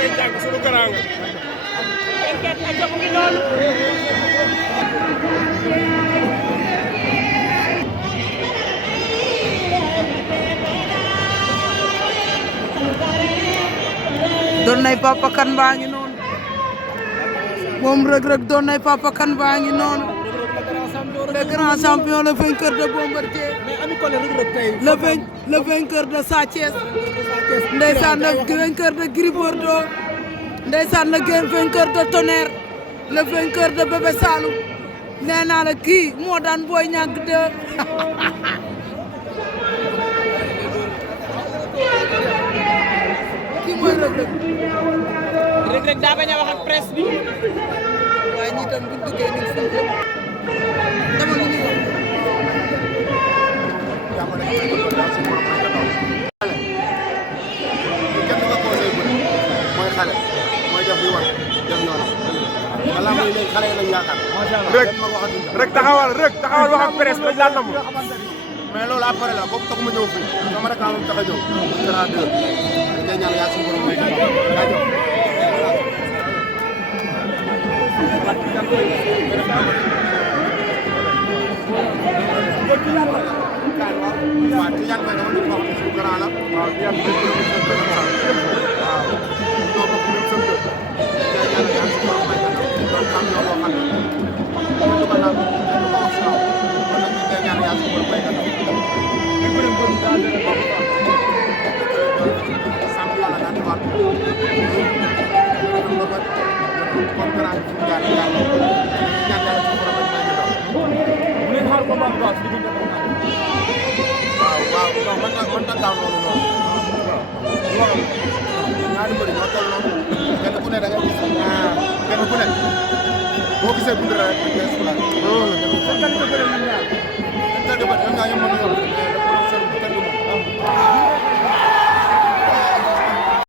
say jàng sunu garaaw doon nay Papa Kane baa ngi noonu moom Reug Reug doon nay Papa Kane baa ngi noonu le grand champion le vainqueur de Bombardier le vainqueur de Sa Thiès ndeysaan le vainqueur de Gris Bordeaux ndeysaan le vainqueur de Tonnerre le vainqueur de Bébé Saloum nee naa la kii moo daan Boy Niang 2 kii mooy Reug Reug Reug Reug daa bañ a wax ak presse bi waaye ñi tam buñ duggee ñu fu dama lu ñuy wax kenn nga conseil bu mooy xale mooy def li war def yoonam wala muy léegi xale yi lañ yaakaar rek taxawal wax ak presse ba lan na mo mais loolu après la boobu taxuma ñëw fii sama rek am tax a ñëw dara deux ngay ñaan yaa suñu borom may yaa jox waaw ci yan koy dama ñu wax suñu grand la waaw yan koy waaw ñoo bokk même sën ngay ñaan yaa suñu borom may doon xam ñoo boo xam ne ñu ko naan ñu ko wax si kon nag ñu ngay ñaan yaa suñu borom may sant yàlla daan di waat waaw non man ta gaaw noonu noonu ñaari mbëri ñoo toll noonu kenn ku ne da ngay gis kenn ku ne boo gisee bunt rek da ngay exploité loolu la